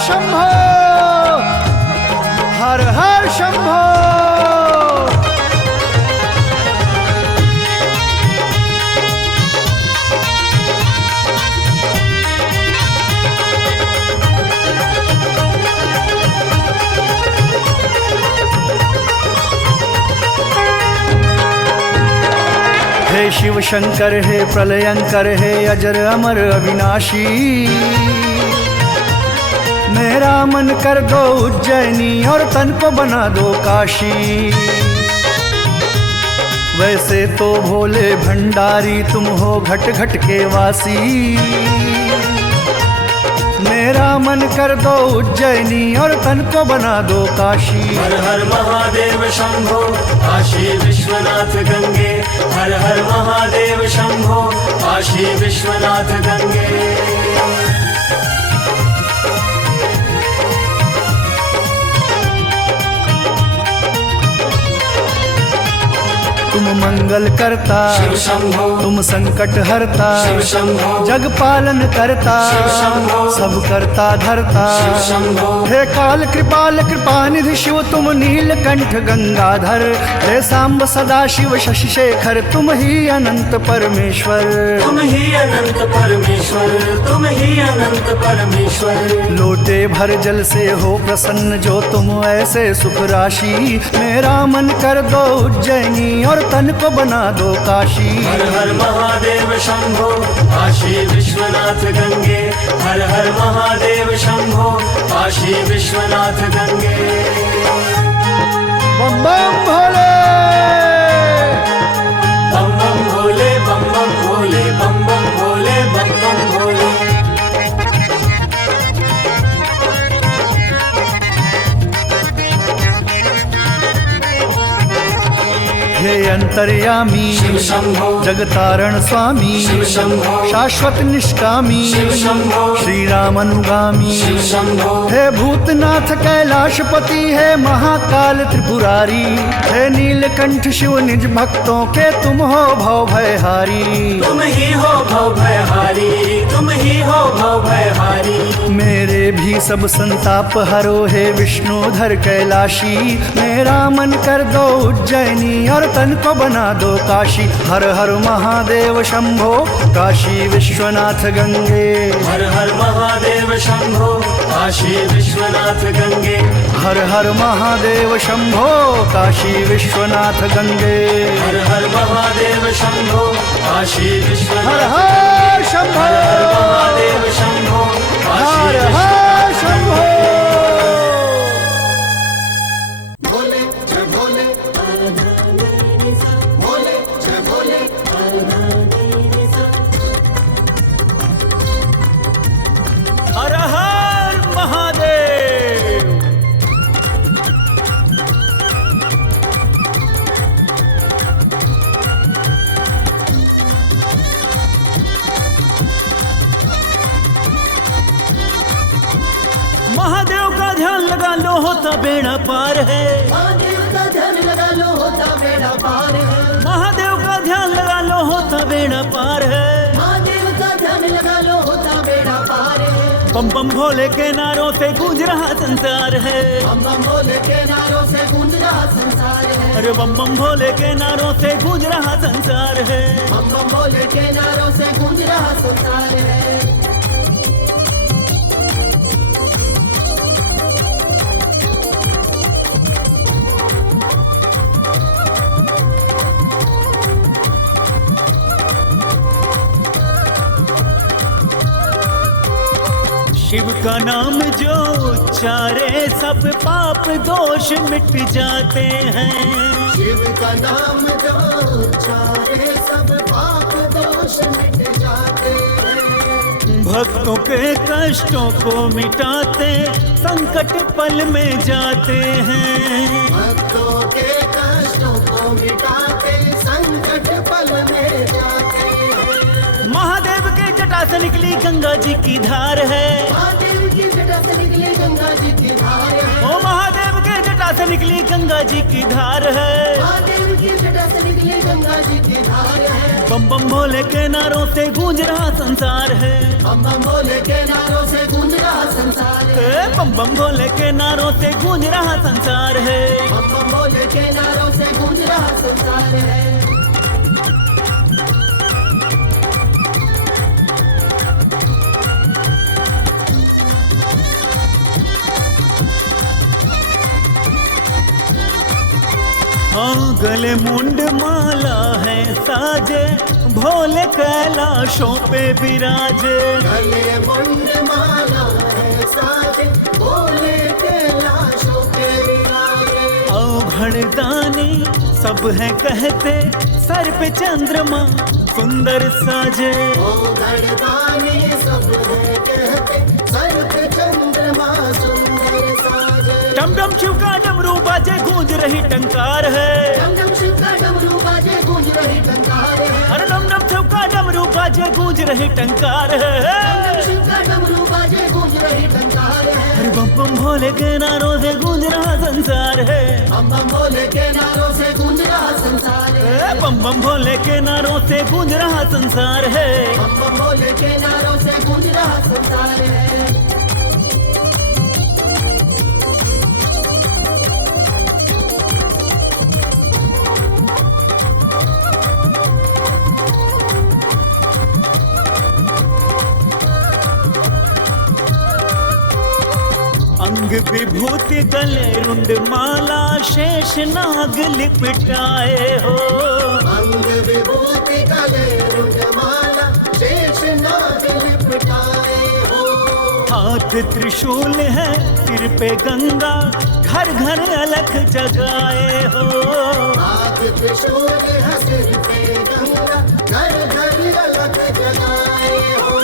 शंभो, हर हर शंभो। हे शिव शंकर, हे प्रलयंकर, हे अजर अमर अविनाशी, मेरा मन कर दो उज्जैनी और तन को बना दो काशी। वैसे तो भोले भंडारी तुम हो घट घट के वासी, मेरा मन कर दो उज्जैनी और तन को बना दो काशी। हर हर महादेव शंभो, काशी विश्वनाथ गंगे। हर हर महादेव शंभो, काशी विश्वनाथ गंगे। तुम मंगल करता शिव शंभो, तुम संकट हरता शिव शंभो, जग पालन करता शिव शंभो, सब करता धरता शिव शंभो। हे काल कृपाल कृपानिधि शिव तुम नीलकंठ गंगाधर, हे सांब सदा शिव शशि शेखर तुम ही अनंत परमेश्वर। तुम ही अनंत परमेश्वर, तुम ही अनंत परमेश्वर। लोटे भर जल से हो प्रसन्न जो तुम ऐसे सुख राशि, मेरा मन कर दो उज्जैनी और तन को बना दो काशी। हर हर महादेव शंभो, काशी विश्वनाथ गंगे। हर हर महादेव शंभो, काशी विश्वनाथ गंगे। बम बम भोले, बम बम भोले, बम बम भोले, बम बम भोले, बम बम भोले। हे अंतर्यामी शिव शंभो, जगतारण स्वामी, शिव शंभो, शाश्वत निष्कामी, शिव शंभो, श्री राम अनुगामी। शिव शंभो, हे भूतनाथ कैलाशपति, हे महाकाल त्रिपुरारी, हे नीलकंठ शिव निज भक्तों के तुम हो भव भयहारी। तुम ही हो भव भयहारी, तुम ही हो भव भयहारी। मेरे भी सब संताप हरो हे विष्णुधर कैलाशी, मेरा मन कर दो उज्जैनी और तन को बना दो काशी। हर हर महादेव शंभो, काशी विश्वनाथ गंगे। हर हर महादेव शंभो, काशी विश्वनाथ गंगे। हर हर महादेव शंभो, काशी विश्वनाथ गंगे। हर हर महादेव शंभो, काशी विश्वनाथ। हर हर शंभो, हर हर महादेव शंभो, काशी हर विश्वनाथ। हर शंभो। भोले जय भोले, भोले जय भोले। हर हर महादेव। महादेव का ध्यान लगा लो होता बेड़ा पार है। महादेव का ध्यान लगा लो होता बेड़ा पार है। महादेव का ध्यान लगा लो होता बेड़ा पार है। महादेव का ध्यान लगा लो होता बेड़ा पार है। बम बम भोले के नारों से गूंज रहा संसार है। बम बम भोले के नारों से गूंज रहा संसार है। अरे बम बम भोले के नारों से गूंज रहा संसार है। बम बम भोले के नारों से गूंज रहा संसार है। शिव का नाम जो उच्चारे सब पाप दोष मिट जाते हैं। शिव का नाम जो उच्चारे सब पाप दोष मिट जाते हैं। भक्तों के कष्टों को मिटाते संकट पल में जाते हैं। भक्तों के कष्टों को मिटाते संकट पल में जाते हैं। महादेव के जटा से निकली गंगा जी की धार है। महादेव की जटा से निकली गंगा जी की धार है। ओ महादेव के जटा से निकली गंगा जी की धार है। महादेव की जटा से निकली गंगा जी की धार है। बम बम भोले के नारों से गूंज रहा संसार है। बम बम भोले के नारों से गूंज रहा संसार है। बम बम भोले के नारों से गूंज रहा संसार है। बम बम भोले के नारों से गूंज रहा संसार है। गले मुंड माला है साजे, भोले कैलाशों पे विराजे। गले मुंड माला है साजे, भोले कैलाशों पे विराजे। औघड़दानी सब है कहते, सर पे चंद्रमा सुंदर साजे। औघड़दानी सब है कहते, सर पे चंद्रमा सुंदर साजे। डम डम शिव का डमरू बाजे, गूंज रही टंकार है। डम डम शिव का डमरू बाजे, गूंज रही टंकार है। अरे डम डम शिव का डमरू बाजे, गूंज रही टंकार है। डम डम शिव का डमरू बाजे, गूंज रही टंकार है। अरे बम बम भोले के नारों से गूंज रहा संसार है। बम बम भोले के नारों से गूंज रहा संसार है। बम बम भोले के नारों से गूंज रहा संसार है। बम बम भोले के नारों से गूंज रहा संसार है। अंग विभूति गले रुंड माला, शेष नाग लिपटाए हो। अंग विभूति गले रुंड माला, शेष नाग लिपटाए हो। हाथ त्रिशूल है सिर पे गंगा, घर घर अलख जगाए हो। हाथ त्रिशूल है सिर पे गंगा, घर घर अलख जगाए हो।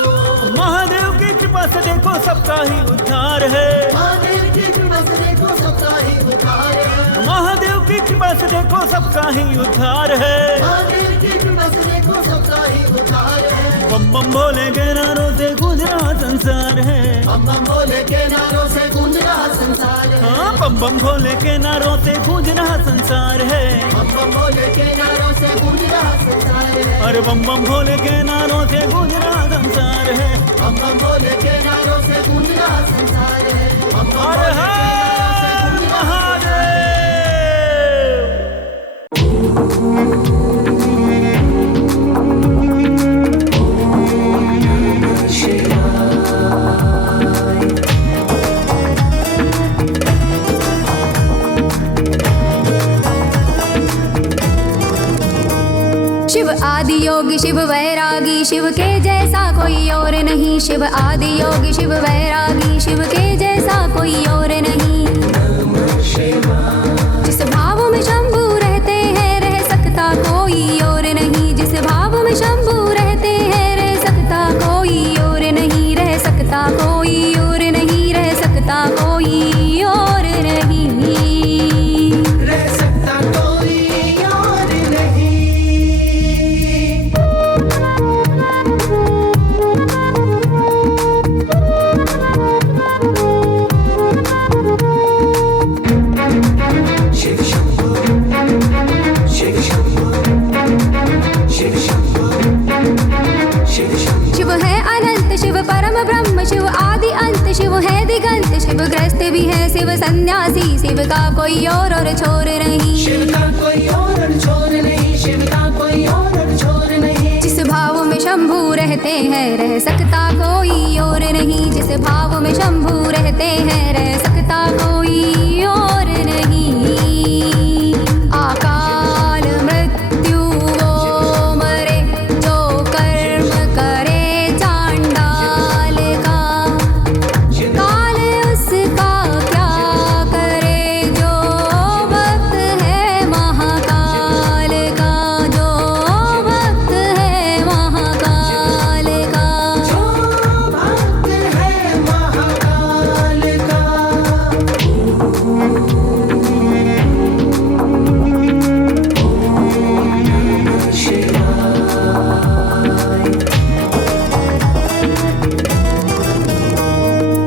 महादेव की कृपा से देखो सबका ही उद्धार है। महादेव की कृपा से देखो सबका ही उद्धार है। महादेव की कृपा से देखो सबका ही उद्धार है। महादेव की कृपा से देखो सबका ही उद्धार है। बम बम भोले के नारों से गूंज रहा संसार है। बम बम भोले के नारों से गूंज रहा संसार है। हाँ बम बम भोले के नारों से गूंज रहा संसार है। बम बम भोले के नारों से गूंज रहा संसार है। अरे बम बम भोले के नारों से गूंज रहा संसार है। बम बम भोले के नारों से गूंज रहा संसार है। बम बम हर भोले के नारों से हर गूंज रहा महादेव। शिव आदि योगी शिव वैरागी, शिव के जैसा कोई और नहीं। शिव आदि योगी शिव वैरागी, शिव के जैसा कोई और नहीं। जिस भाव में शंभू रहते हैं, रह सकता कोई और नहीं। जिस भाव में शंभू रहते हैं, रह सकता कोई और नहीं। रह सकता कोई और नहीं, रह सकता कोई और नहीं। रह सकता कोई और नहीं। शिव शंभो, शिव शंभो, शिव शंभो, शिव शंभो। शिव है अनंत, शिव परम ब्रह्म, शिव आदि अंत, शिव है दिगंत। शिव ग्रस्त भी है, शिव सन्यासी, शिव का कोई और छोर नहीं। शिव का कोई और छोर नहीं। शिव का कोई और छोर नहीं। जिस भाव में शंभू रहते हैं, रह सकता कोई और नहीं। जिस भाव में शंभू रहते हैं, रह सकता कोई और नहीं। अकाल मृत्यु वो मरे, जो कर्म करे चांडाल का। काल उसका क्या करे, जो भक्त है महाकाल का। जो भक्त है महाकाल का। जो भक्त है महाकाल का।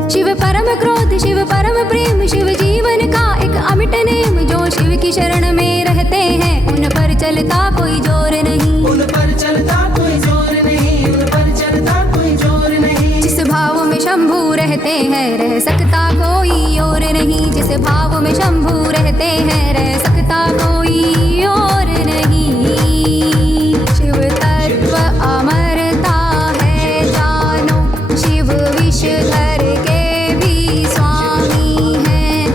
शिव परम क्रोध, शिव परम प्रेम, शिव जीवन का एक अमिट नेम। जो शिव की शरण में रहते हैं, उन पर चलता कोई जोर नहीं। उन पर चलता कोई जोर नहीं। उन पर चलता कोई जोर नहीं। जिस भाव में शंभू रहते हैं रह सकता कोई और नहीं, जिस भाव में शंभू रहते हैं रह सकता कोई और नहीं। शिव तत्व अमरता है जानो, शिव विषधर के भी स्वामी हैं।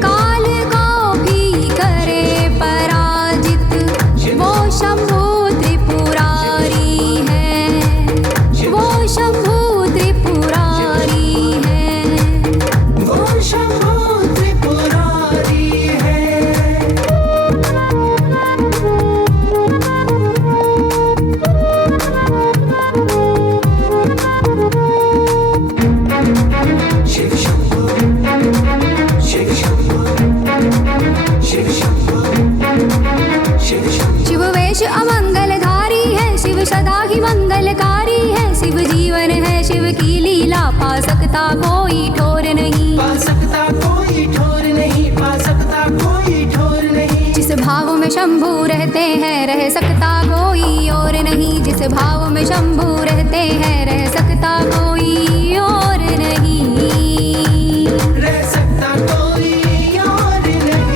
काल को भी करे पराजित वो शंभू त्रिपुरारी हैं, वो शंभू त्रिपुरारी हैं, वो शंभू त्रिपुरारी है। शिव शंभू, शिव शंभू, शिव शंभू, शिव शंभू। शिव वेश अमंगलधारी है, शिव सदा ही मंगलकारी है। शिव जीवन है, शिव की लीला पा सकता कोई ठोर नहीं, पा सकता कोई ठोर नहीं, पा सकता कोई ठोर नहीं। जिस भाव में शंभू रहते हैं रह सकता कोई और नहीं, जिस भाव में शंभू रहते हैं रह सकता कोई और नहीं। रह सकता कोई और नहीं।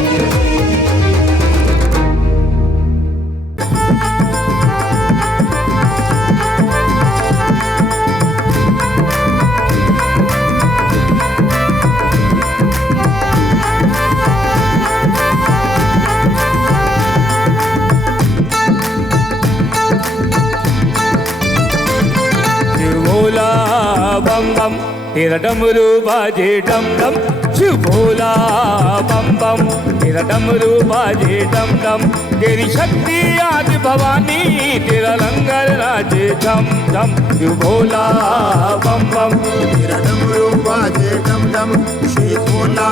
शिव भोला बम बम तेरा डमरू बाजे डम डम। शिव भोला बम बम तेरा डमरू बाजे डम डम। तेरी शक्ति आदि भवानी तेरा लंगर राजे झम झम। शिव भोला बम बम तेरा डमरू बाजे डम डम। श्री भोला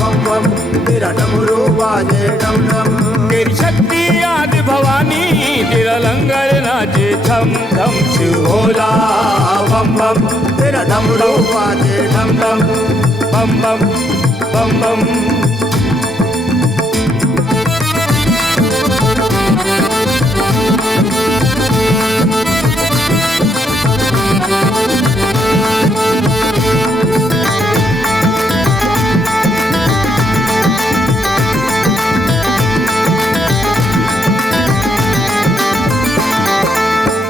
बम बम तेरा डमरू बाजे डम डम। तेरी शक्ति आदि भवानी तेरा लंगर नाचे झम झम। शिव भोला बम बम तेरा डमरू बाजे डम डम। बम बम बम बम।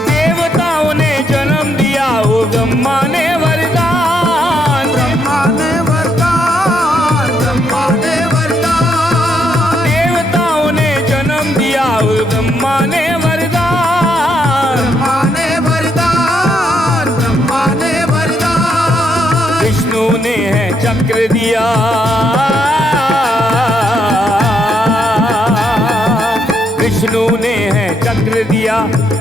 देवताओं ने जन्म दिया वो ब्रह्मा ने वरदान। ब्रह्मा ने वरदान, ब्रह्मा ने वरदान। देवताओं ने जन्म दिया वो ब्रह्मा ने वरदान। ब्रह्मा ने वरदान, ब्रह्मा ने वरदान। विष्णु ने है चक्र दिया। विष्णु ने है चक्र दिया।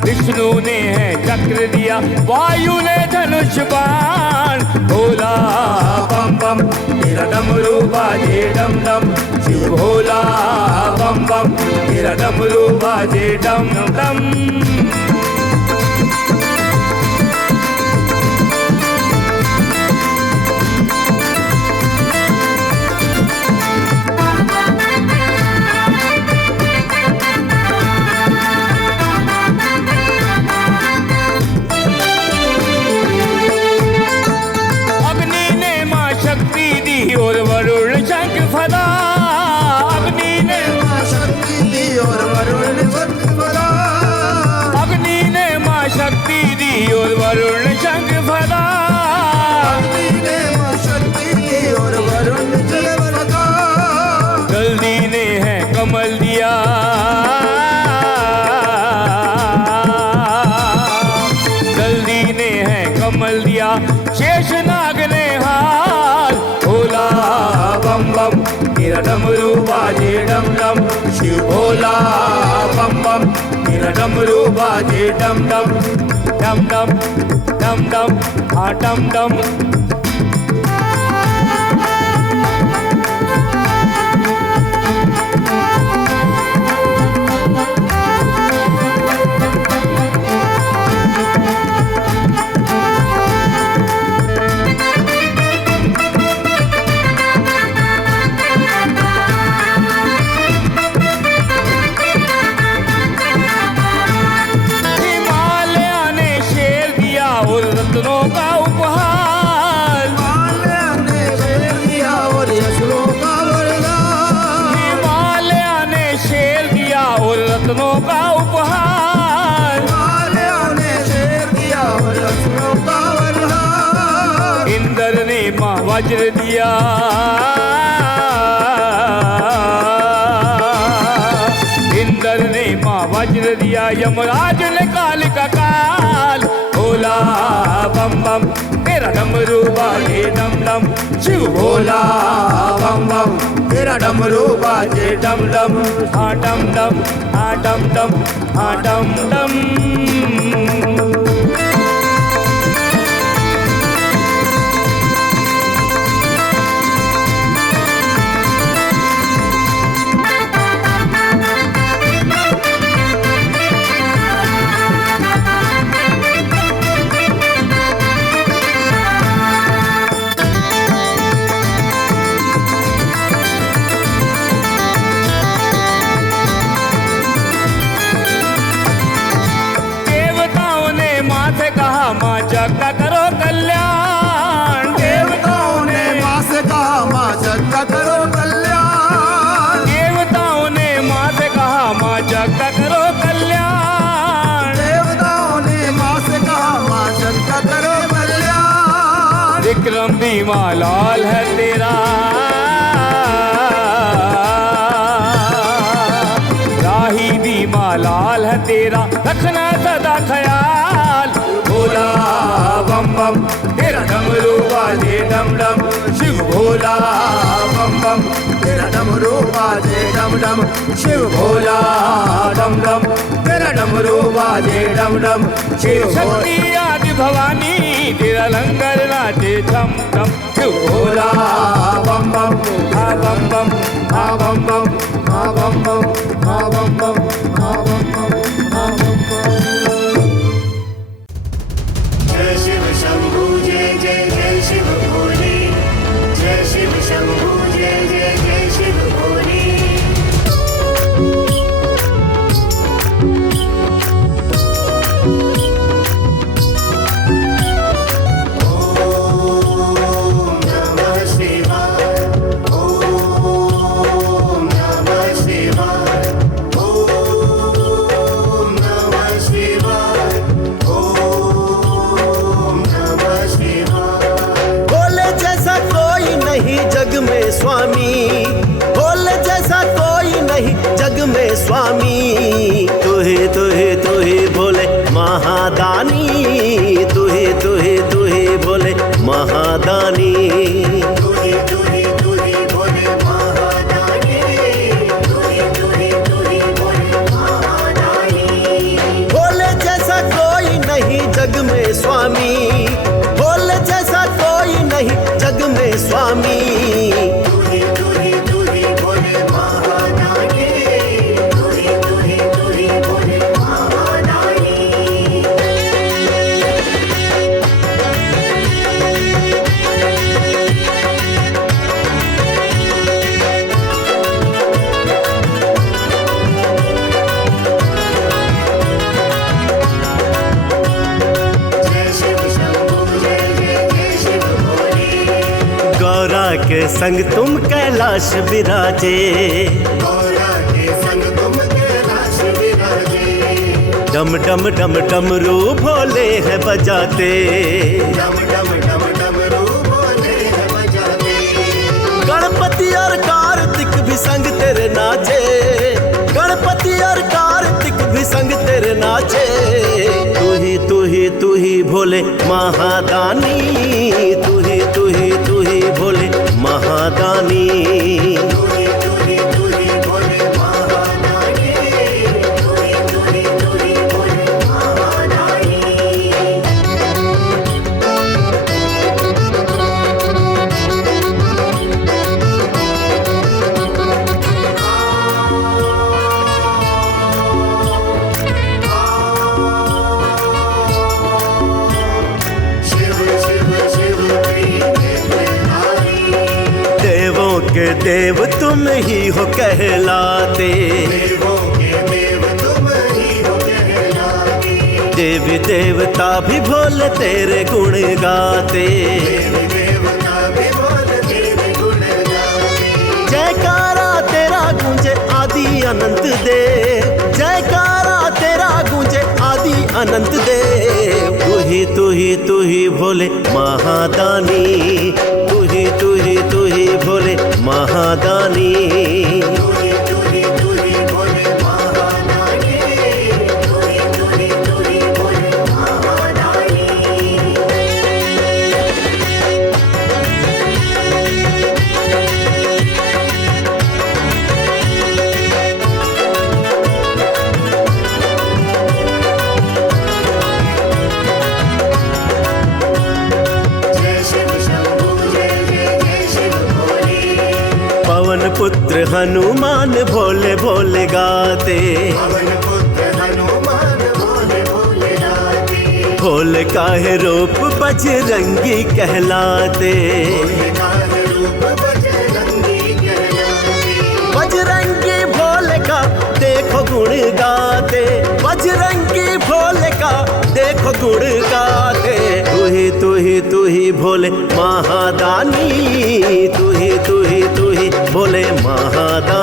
विष्णु ने है चक्र दिया। वायु ने धनुष बाण। भोला बम बम तेरा डमरू बाजे डम डम। शिव भोला बम बम तेरा डमरू बाजे डम डम। अग्नि ने माँ शक्ति दी और वरुण शंख फदा। अग्नि ने माँ शक्ति दी और वरुण शंख फदा। अग्नि ने माँ शक्ति दी और वरुण शंख फदा। अग्नि ने माँ शक्ति दी और वरुण शंख फदा। जल्दी ने है कमल दिया। जल्दी ने है कमल दिया। शेष नाग ने हार। भोला बम बम तेरा डमरू बाजे डम डम। शिव भोला बम बम तेरा डमरू बाजे डम डम डम डम डम डम हाँ डम डम। हिमालय ने शेर दिया और रत्नों का उपहार। इंद्र ने माँ वज्र दिया, इंद्र ने माँ वज्र दिया, यमराज ने काल का काल। भोला बम बम तेरा डमरू बाजे डम डम, शिव भोला बम बम तेरा डमरू बाजे डम डम। हाँ डम डम, हाँ डम डम, हाँ डम डम। माँ जग का करो कल्याण, देवताओं ने माँ से कहा माँ जग का करो कल्याण। देवताओं ने माँ से कहा माँ जग का करो कल्याण। देवताओं ने माँ से कहा माँ जग का करो कल्याण। विक्रम बीमा लाल है तेरा, राही बीमा लाल है तेरा, रखना सदा ख्याल। भोला बम बम तेरा डमरू बाजे डम डम, शिव भोला बम बम तेरा डमरू बाजे डम डम। शिव भोला डम डम तेरा डमरू बाजे डम डम। शिव भोला शक्ति आदि भवानी तेरा लंगर नाचे छम छम। शिव भोला बम बम हा बम बम हा बम बम हा बम बम हा बम बम हा बम बम हा बम बम। जय शिव शंभू जय जय जय शिव भोले, जय शिव शंभू जय जय जय शिव भोले। ओम नमः शिवाय, ओम नमः शिवाय, ओम नमः शिवाय, ओम नमः शिवाय। भोले जैसा कोई नहीं जग में स्वामी, भोले जैसा कोई नहीं जग में स्वामी। तू ही भोले महादानी, तू ही भोले महादानी। तुही भोले महादानी, तुही भोले महादानी। भोले जैसा कोई नहीं जग में स्वामी, भोले जैसा कोई नहीं जग में स्वामी। तुही भोले महादानी, तुही भोले महादानी। जय शिव शंभू जय जय जय शिव भोले। गौरा के संग तुम कैलाश विराजे, गौरा के संग तुम कैलाश विराजे। डम डम डम डमरू भोले है बजाते। डम डम डम डमरू भोले है बजाते। गणपति और कार्तिक भी संग तेरे नाचे, गणपति और कार्तिक भी संग तेरे नाचे। तू ही भोले महादानी, तू ही भोले महादानी। तुही भोले महादानी, तुही भोले महादानी। शिव शिव शिव त्रिनेत्रधारी। देवों के देव तुम ही हो कहलाते, देवों के देव तुम ही हो कहलाते। देवी देवता भी भोले तेरे गुण गाते। देवी देवता भी बोल तेरे गुण गाते। जयकारा तेरा गूंजे आदि अनंत देव, जयकारा तेरा गूंजे आदि अनंत देव। तू ही भोले महादानी, तू ही भोले महादानी। पवन पुत्र हनुमान भोले भोले गाते, भोले काहे रूप बजरंगी कहलाते। बजरंगी भोले का देखो गुण गाते, बजरंगी भोले का देखो गुण गाते। तू ही भोले महादानी, तू ही भोले महादानी।